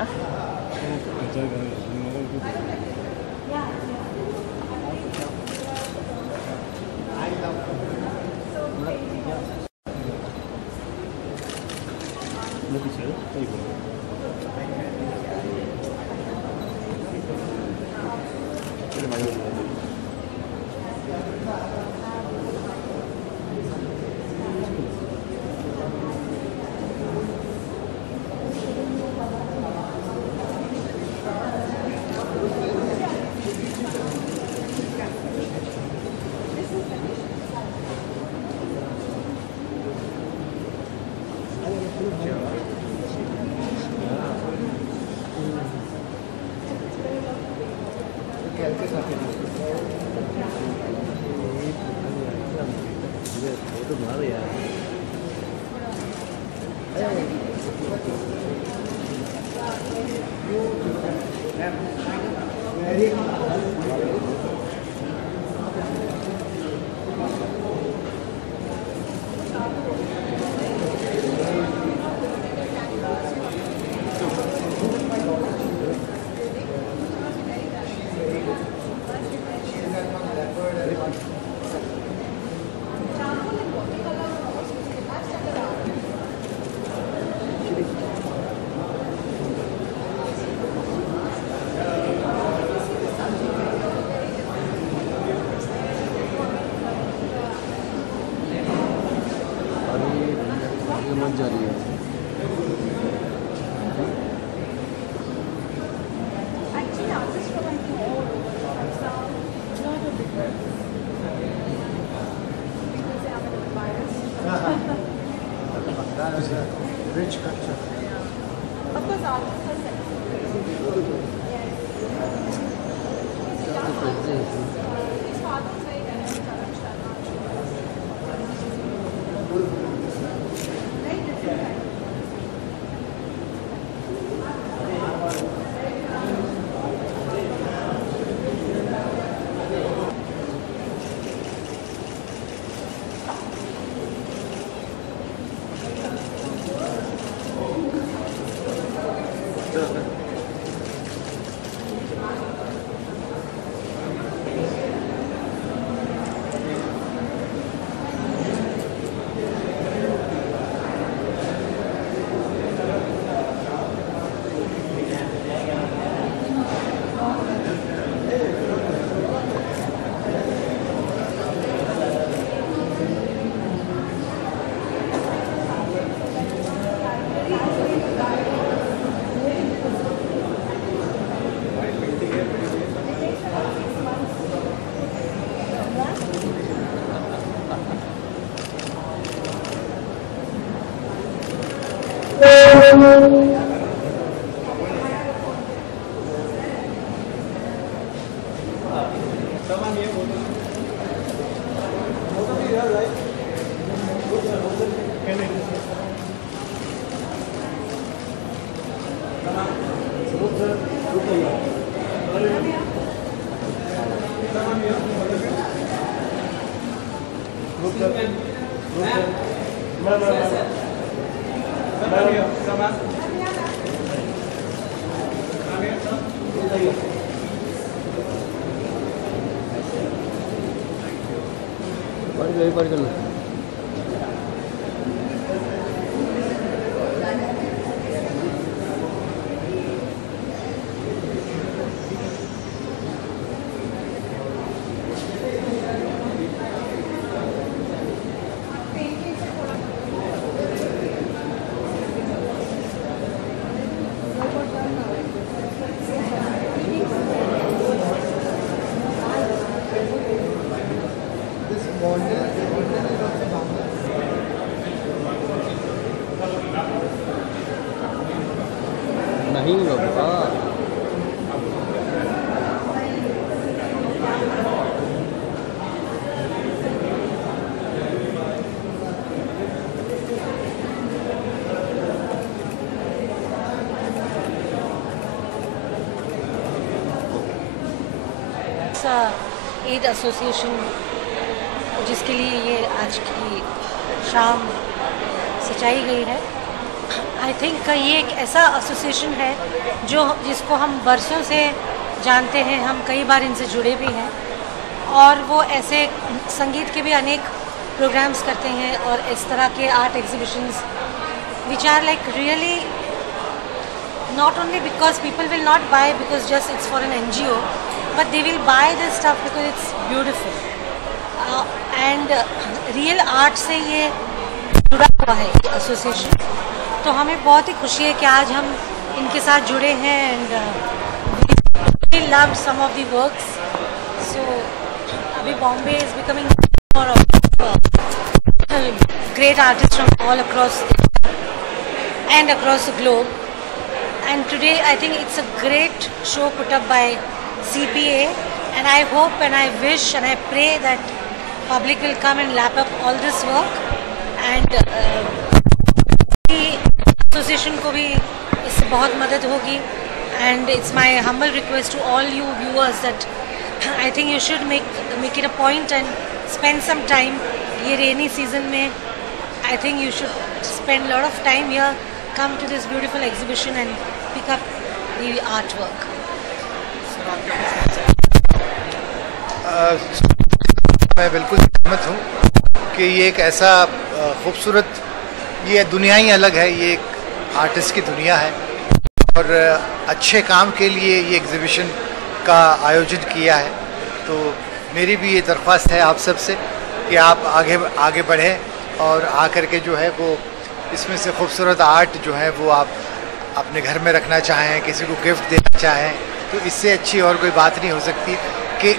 हाँ जा रही है। Rich culture. Of course, all. नहीं होगा। ईद एसोसिएशन जिसके लिए ये आज की शाम सजाई गई है, आई थिंक ये एक ऐसा एसोसिएशन है जिसको हम बरसों से जानते हैं, हम कई बार इनसे जुड़े भी हैं, और वो ऐसे संगीत के भी अनेक प्रोग्राम्स करते हैं और इस तरह के art exhibitions which are like really not only because people will not buy because just it's for an NGO, but they will buy this stuff because it's beautiful and real art से ये जुड़ा हुआ है association. तो हमें बहुत ही खुशी है कि आज हम इनके साथ जुड़े हैं and we love some of the works. So अभी Bombay is becoming more of great artists from all across and across the globe. And today I think it's a great show put up by CPA, and I hope and I wish and I pray that public will come and lap up all this work and association को भी इससे बहुत मदद होगी। And it's my humble request to all you viewers that I think you should make it a point and spend some time ये rainy season में। I think you should spend a lot of time here, come to this beautiful exhibition and pick up the artwork. मैं बिल्कुल सहमत हूँ कि ये एक ऐसा खूबसूरत, ये दुनिया ही अलग है, ये एक आर्टिस्ट की दुनिया है और अच्छे काम के लिए ये एग्जीबिशन का आयोजन किया है। तो मेरी भी ये दरख्वास्त है आप सब से कि आप आगे बढ़ें और आकर के जो है वो इसमें से खूबसूरत आर्ट जो है वो आप अपने घर में रखना चाहें, किसी को गिफ्ट देना चाहें, तो इससे अच्छी और कोई बात नहीं हो सकती कि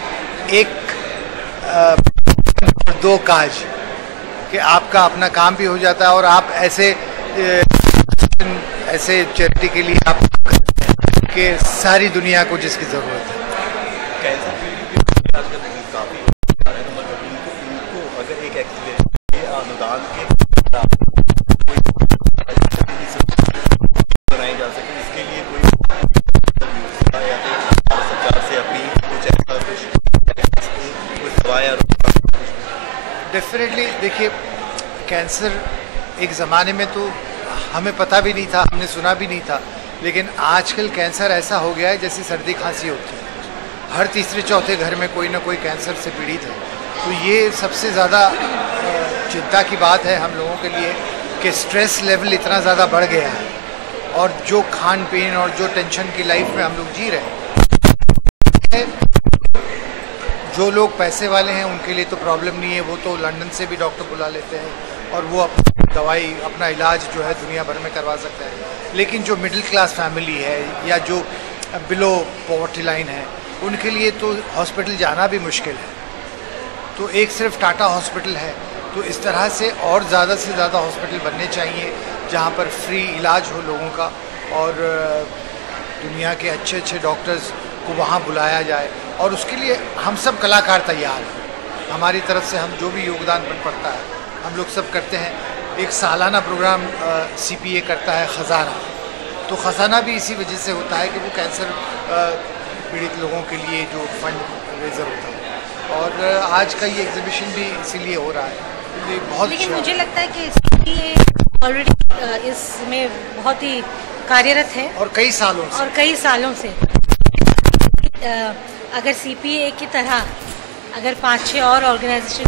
एक दो काज कि आपका अपना काम भी हो जाता है और आप ऐसे चैरिटी के लिए आप कि सारी दुनिया को जिसकी ज़रूरत है। अगर एक अनुदान के बनाई जा सके, इसके लिए कोई या सरकार से अपील कुछ ऐसा कुछ दवाया? डेफिनेटली देखिए, कैंसर एक ज़माने में तो हमें पता भी नहीं था, हमने सुना भी नहीं था, लेकिन आजकल कैंसर ऐसा हो गया है जैसे सर्दी खांसी होती है। हर तीसरे चौथे घर में कोई ना कोई कैंसर से पीड़ित है। तो ये सबसे ज़्यादा चिंता की बात है हम लोगों के लिए कि स्ट्रेस लेवल इतना ज़्यादा बढ़ गया है और जो खान पीन और जो टेंशन की लाइफ में हम लोग जी रहे हैं, जो लोग पैसे वाले हैं उनके लिए तो प्रॉब्लम नहीं है, वो तो लंदन से भी डॉक्टर बुला लेते हैं और वो अपनी दवाई अपना इलाज जो है दुनिया भर में करवा सकता है। लेकिन जो मिडिल क्लास फैमिली है या जो बिलो पॉवर्टी लाइन है, उनके लिए तो हॉस्पिटल जाना भी मुश्किल है। तो एक सिर्फ टाटा हॉस्पिटल है, तो इस तरह से और ज़्यादा से ज़्यादा हॉस्पिटल बनने चाहिए जहाँ पर फ्री इलाज हो लोगों का और दुनिया के अच्छे अच्छे डॉक्टर्स को वहाँ बुलाया जाए। और उसके लिए हम सब कलाकार तैयार हैं, हमारी तरफ से हम जो भी योगदान बन पड़ता है हम लोग सब करते हैं। एक सालाना प्रोग्राम CPA करता है खजाना, तो खजाना भी इसी वजह से होता है कि वो कैंसर पीड़ित लोगों के लिए जो फंड रेजर होता है, और आज का ये एग्जीबिशन भी इसीलिए हो रहा है। ये बहुत लेकिन मुझे लगता है कि CPA ऑलरेडी इसमें बहुत ही कार्यरत है और कई सालों से अगर CPA की तरह अगर 5-6 और ऑर्गेनाइजेशन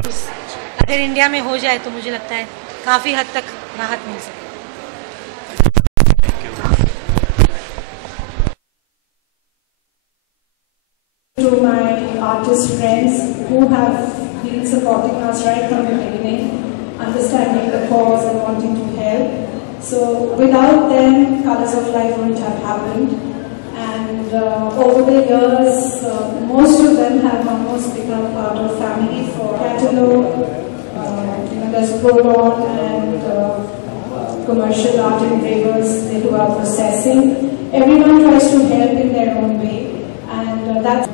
अगर इंडिया में हो जाए तो मुझे लगता है काफ़ी हद तक राहत मिल सकती है। To my artist friends who have been supporting us right from the beginning, understanding the cause and wanting to help. So without them, Colors of Life wouldn't have happened. And over the years, most of them have almost become part of family for catalog. There's Prolon and commercial art engravers, they do our processing. Everyone tries to help in their own way, and that's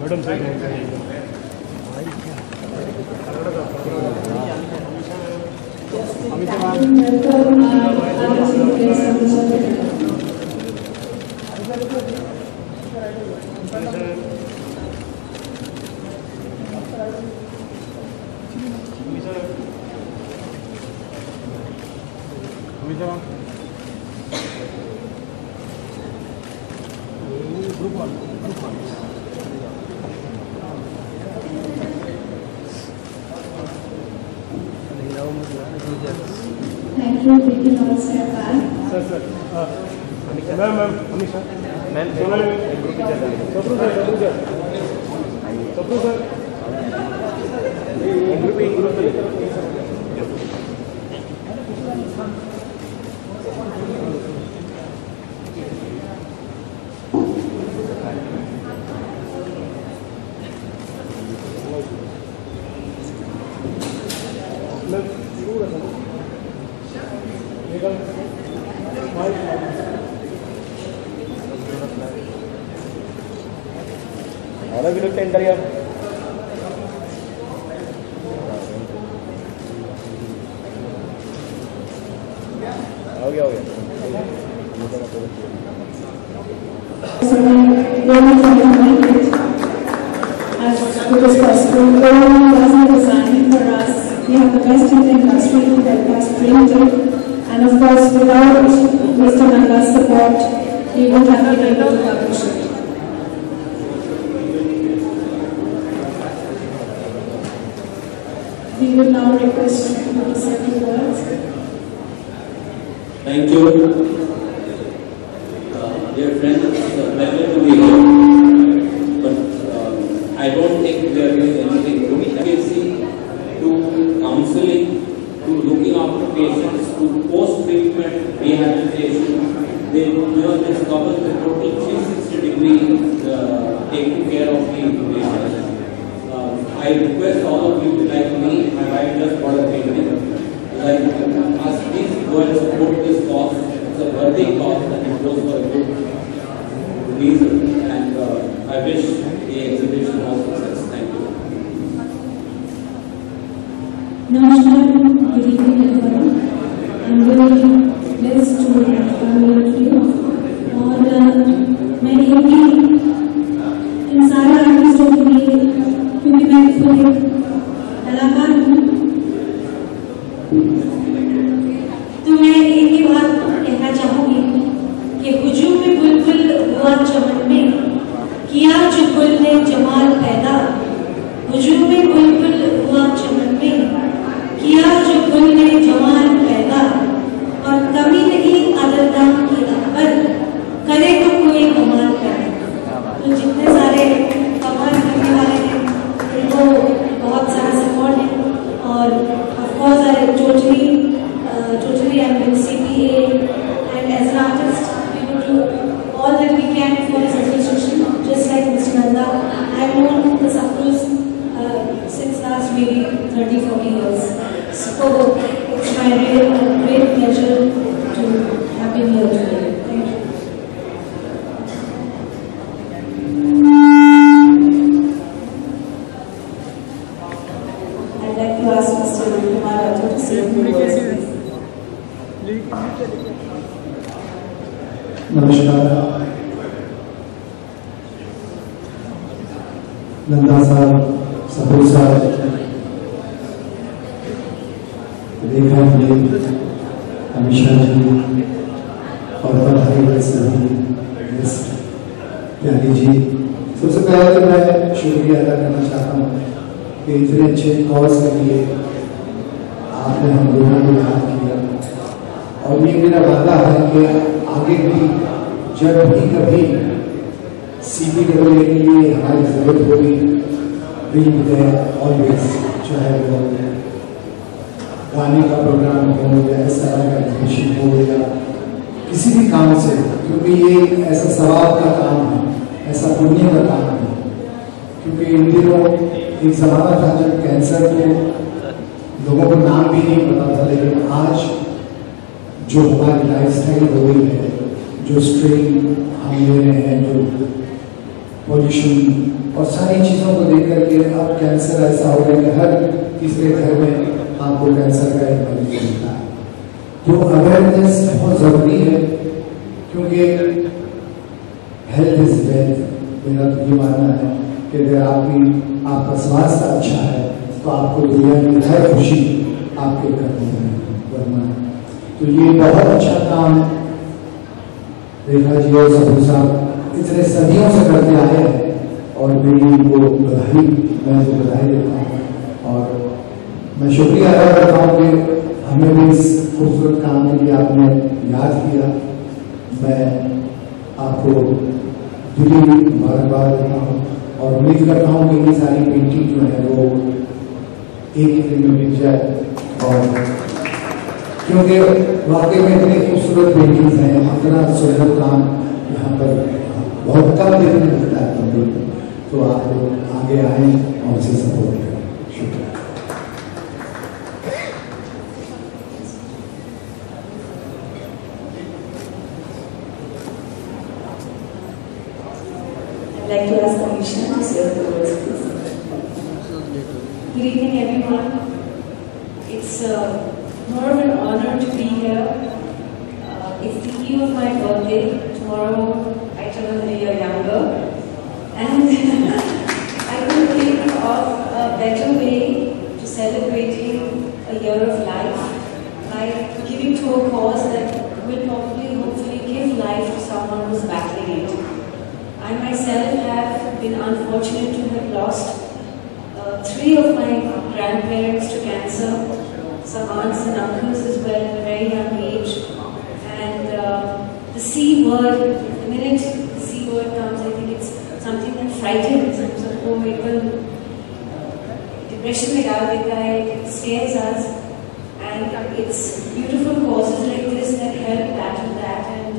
madam से Thank you. We can all step back. Sir ma'am Amisha ma'am Sapru sir भी लोग tender यार हो गया So we really try to make it as good as possible. Everyone does the designing for us. We have the best in the industry to help us print it. And of course, without Mr. Nanda's support, we would have been able to publish it. We would now request you to say a few words. Thank you. Dear friends, it's a pleasure to be here. But I don't think we are doing anything good. Advocacy to counseling, to looking after patients, to post-treatment rehabilitation. This covers the total 360-degree taking care of the patient. I request all of you, like me, my wife just got a painting. Like us, please go and support this cause. It's a worthy cause and it goes for a good reason. And I wish the exhibition all success. Thank you. Namaskar, good evening everyone. I'm very blessed to have come here today. और मैं ये भी इन सारे आर्टिस्टों के लिए, क्योंकि मैं खुद एक कलाकार हूँ, तो मैं एक ही बात कहना चाहूँगी कि हुजूम में बुलबुल हुआ चमन में, किया जो गुल ने जमाल पैदा। हुजूम में बुलबुल हुआ चमन में, किया जो गुल ने जमाल पैदा। और कमी नहीं अदरदाम की अकबर, करे तो कोई कमाल पैदा। तो जितने सारे कमाल करने वाले हैं उनको बहुत सारा सपोर्ट है। और of course I totally I'm with CPA, and as an artist we will do all that we can for this association, just like Mr. Nanda. I've known the Saprus since last maybe 30-40 years. So it's my real great pleasure to have been here today. Thank you. I'd like to ask Mr. Kumar Raju to say a few words, please. नमस्कार। नंदा साहब, सपूर साहब, रेखा जी, अमीशा जी और बधाई सभी प्यारी जी, सबसे पहले तो मैं शुक्रिया अदा करना चाहता हूँ कि इतने अच्छे कॉज के लिए आपने हम लोगों को याद किया। और ये मेरा वादा है कि आगे भी जब भी कभी CPAA के लिए हमारी जरूरत होगी, विल बी देयर ऑलवेज, चाहे वो गाने का प्रोग्राम हो या SRI का एग्जीबिशन हो या किसी भी काम से, क्योंकि ये ऐसा सवाब का काम है, ऐसा पुण्य का काम है। क्योंकि इन दिनों एक जमाना था जब कैंसर के लोगों को नाम भी नहीं पता था, लेकिन आज जो हमारी लाइफस्टाइल हो गई है, जो स्ट्रेन हम ले रहे हैं, जो पोल्यूशन और सारी चीज़ों को देख करके अब कैंसर ऐसा हो गया कि हर तीसरे घर में आपको कैंसर का एक मरीज मिलता है। तो अवेयरनेस बहुत ज़रूरी है, क्योंकि हेल्थ इज वेल्थ। मेरा तो ये मानना है कि अगर आपका स्वास्थ्य अच्छा है तो आपको दुनिया की हर खुशी आपके करनी है। तो ये बहुत अच्छा काम रेखा जी और सबू साहब इतने सदियों से करते आए हैं, और मेरी वो बधाई, मैं जो बधाई देता हूँ और मैं शुक्रिया अदा करता हूँ कि हमें भी इस खूबसूरत काम के लिए आपने याद किया। मैं आपको दिली मुबारकबाद देता हूँ और उम्मीद करता हूँ कि ये सारी पेंटिंग जो है वो एक ही दिन में मिल जाए, और क्योंकि वाकई में इतनी खूबसूरत पेंटिंग्स हैं, इतना सुंदर काम यहाँ पर बहुत कम दिन में मिलता है कभी। तो आप लोग आगे आए और उसे सपोर्ट करें। शुक्रिया। I'd like to ask Commissioner to say a few words, please. Good evening, everyone. It's more of an honor to be here. It's the eve of my birthday. Tomorrow, I turn a year younger. And I couldn't think of a better way to celebrating a year of life by giving to a cause that will probably, hopefully, give life to someone who's battling it. I myself have been unfortunate to have lost 3 of my grandparents to cancer, some aunts and uncles as well at a very young age. And the C word, the minute the C word comes, I think it's something that frightens us. So it will depression में डाल देता है, it scares us. And it's beautiful causes like this that help battle that. And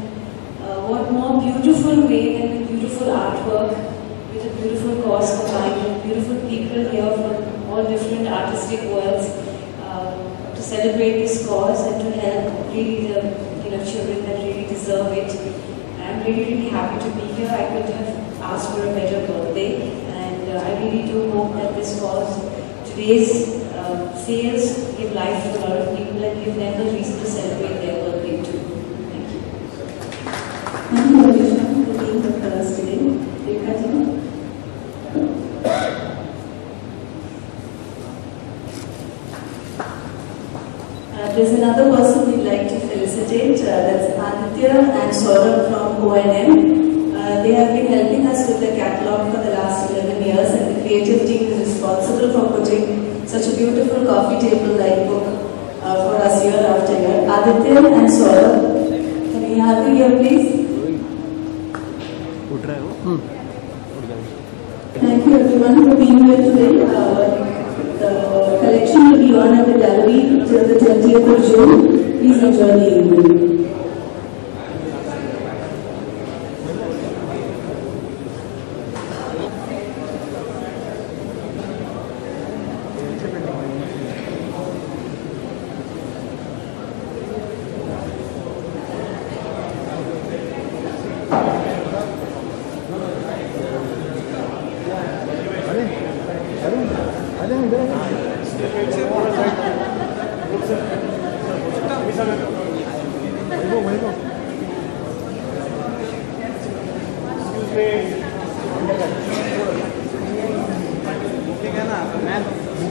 what more beautiful way than with beautiful artwork, with a beautiful cause combined with beautiful people here from all different artistic worlds to celebrate this cause and to help really the children that really deserve it. I'm really happy to be here. I could have asked for a better birthday, and I really do hope that this cause, today's sales, give life to a lot of people and give them the reason to celebrate their birthday too. Thank you. Thank you, Alisha, for being with us today. Rekha ji. There's another person we'd like to felicitate. That's Aditya and Saurabh from O&M. They have been helping us with the catalogue for the last 11 years, and the creative team is responsible for putting such a beautiful coffee table-like book for us year after year. Aditya and Saurabh, can we have you here, please? Thank you everyone for being here today. The collection will be on at the gallery till the 20th of June. Please enjoy the evening.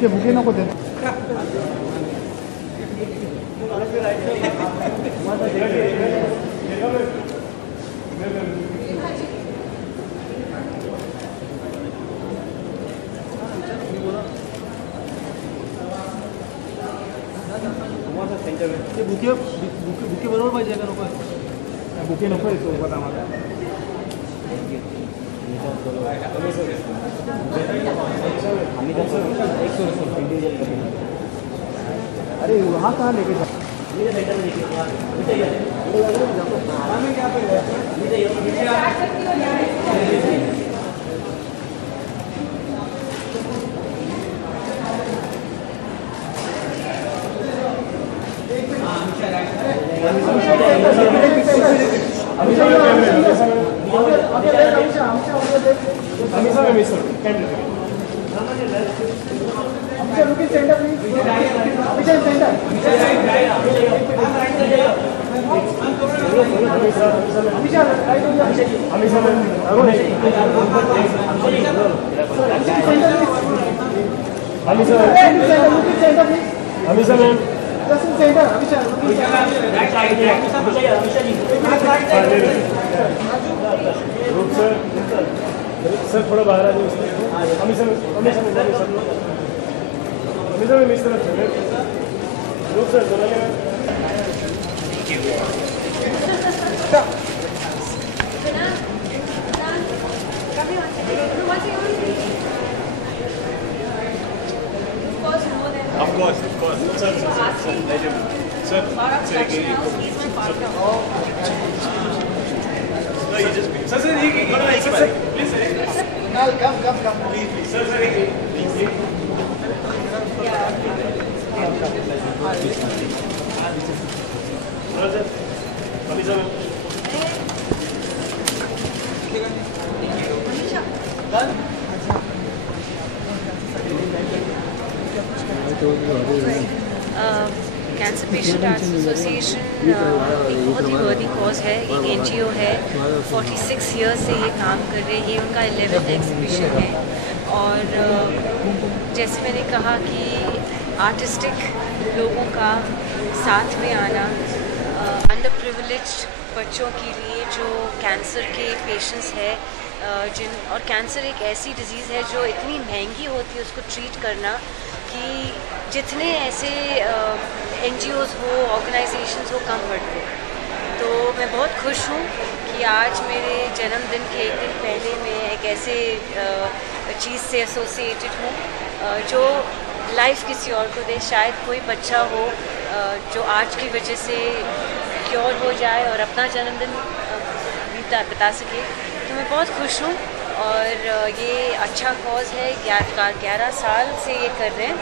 Bouquet नको दे bouquet bouquet बरोबर पाहिजे का नको bouquet नको आहे सोबत आम्हाला अरे वहाँ कहाँ लेके जा अभी सर थोड़ा बाहर आ जाओ हमेशा में मिस तरफ group sir Of course. Sir. Come. Please. Sir. Cancer patient arts association एक बहुत ही वर्दी कॉज है, एक NGO है, 46 ईयर्स से ये काम कर रहे हैं, ये उनका 11th एग्जीबिशन है। और जैसे मैंने कहा कि आर्टिस्टिक लोगों का साथ में आना, अंडर प्रिविलेज्ड बच्चों के लिए जो कैंसर के पेशेंट्स है और कैंसर एक ऐसी डिज़ीज़ है जो इतनी महंगी होती है उसको ट्रीट करना कि जितने ऐसे NGOs हो, ऑर्गेनाइजेशंस हो, कम पड़ते हैं। तो मैं बहुत खुश हूँ कि आज मेरे जन्मदिन के एक दिन पहले मैं एक ऐसे चीज़ से एसोसिएटेड हूँ जो लाइफ किसी और को दे। शायद कोई बच्चा हो जो आज की वजह से क्योर हो जाए और अपना जन्मदिन बता सके, तो मैं बहुत खुश हूँ। और ये अच्छा कॉज है, 11 साल से ये कर रहे हैं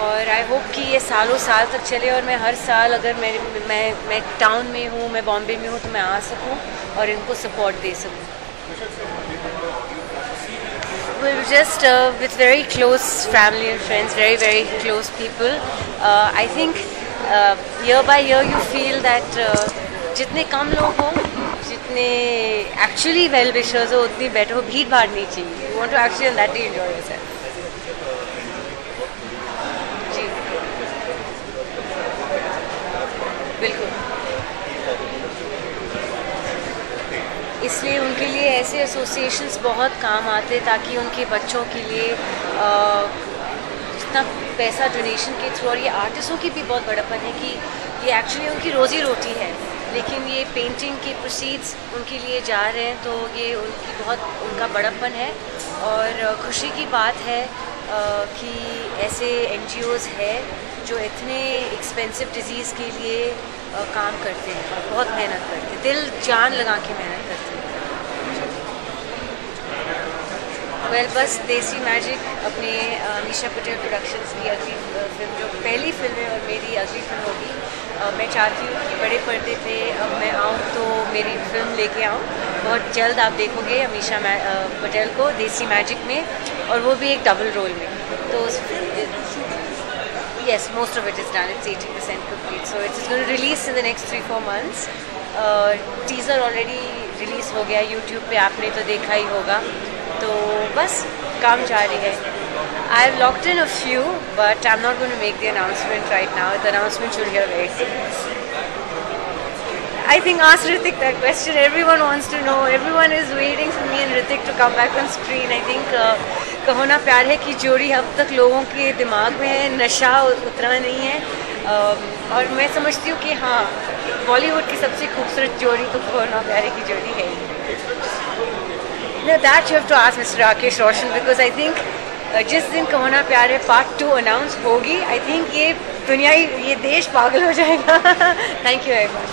और आई होप कि ये सालों साल तक चले और मैं हर साल अगर मैं टाउन में हूँ, मैं बॉम्बे में हूँ, तो मैं आ सकूँ और इनको सपोर्ट दे सकूँ। We're just with very close family and friends, very close people. I think year by year you feel that जितने कम लोग हों, जितने एक्चुअली वेल विशर्स हो, उतनी बेटर हो। भीड़ भाड़ नहीं चाहिए। You want to actually and that enjoy yourself. जी बिल्कुल, इसलिए उनके लिए ऐसे एसोसिएशंस बहुत काम आते ताकि उनके बच्चों के लिए जितना पैसा डोनेशन के थ्रू, और ये आर्टिस्टों की भी बहुत बड़ापन है कि ये एक्चुअली उनकी रोज़ी रोटी है, लेकिन ये पेंटिंग के प्रोसीड्स उनके लिए जा रहे हैं, तो ये उनका बड़ापन है। और खुशी की बात है कि ऐसे NGOs है जो इतने एक्सपेंसिव डिज़ीज़ के लिए काम करते हैं, बहुत मेहनत करते हैं, दिल जान लगा के मेहनत करते हैं। बस देसी मैजिक अपने अमीशा पटेल प्रोडक्शंस की अगली फिल्म, जो पहली फिल्म है और मेरी अगली फिल्म होगी, मैं चाहती हूँ कि बड़े पर्दे पे अब मैं आऊँ तो मेरी फिल्म लेके आऊँ। बहुत जल्द आप देखोगे अमीशा पटेल को देसी मैजिक में, और वो भी एक डबल रोल में। तो yes, most of it is done. It's 80% complete. So it's going to release in the next 3-4 months. Teaser already release हो गया YouTube पे, आपने तो देखा ही होगा। तो बस काम जारी है। I've locked in a few, but I'm not going to make the announcement right now. The announcement you'll hear very soon. I think ask Hrithik that question. Everyone wants to know. Everyone is waiting for me and Hrithik to come back on screen. I think कहो ना प्यार है कि जोड़ी अब तक लोगों के दिमाग में है, नशा उतना नहीं है। और मैं समझती हूँ कि हाँ, बॉलीवुड की सबसे खूबसूरत जोड़ी तो कहो ना प्यार है की जोड़ी है। No, that you have to ask Mr. Rakesh Roshan, because I think जिस दिन कहो ना प्यार है पार्ट 2 अनाउंस होगी, आई थिंक ये दुनिया, ये देश पागल हो जाएगा। Thank you very much.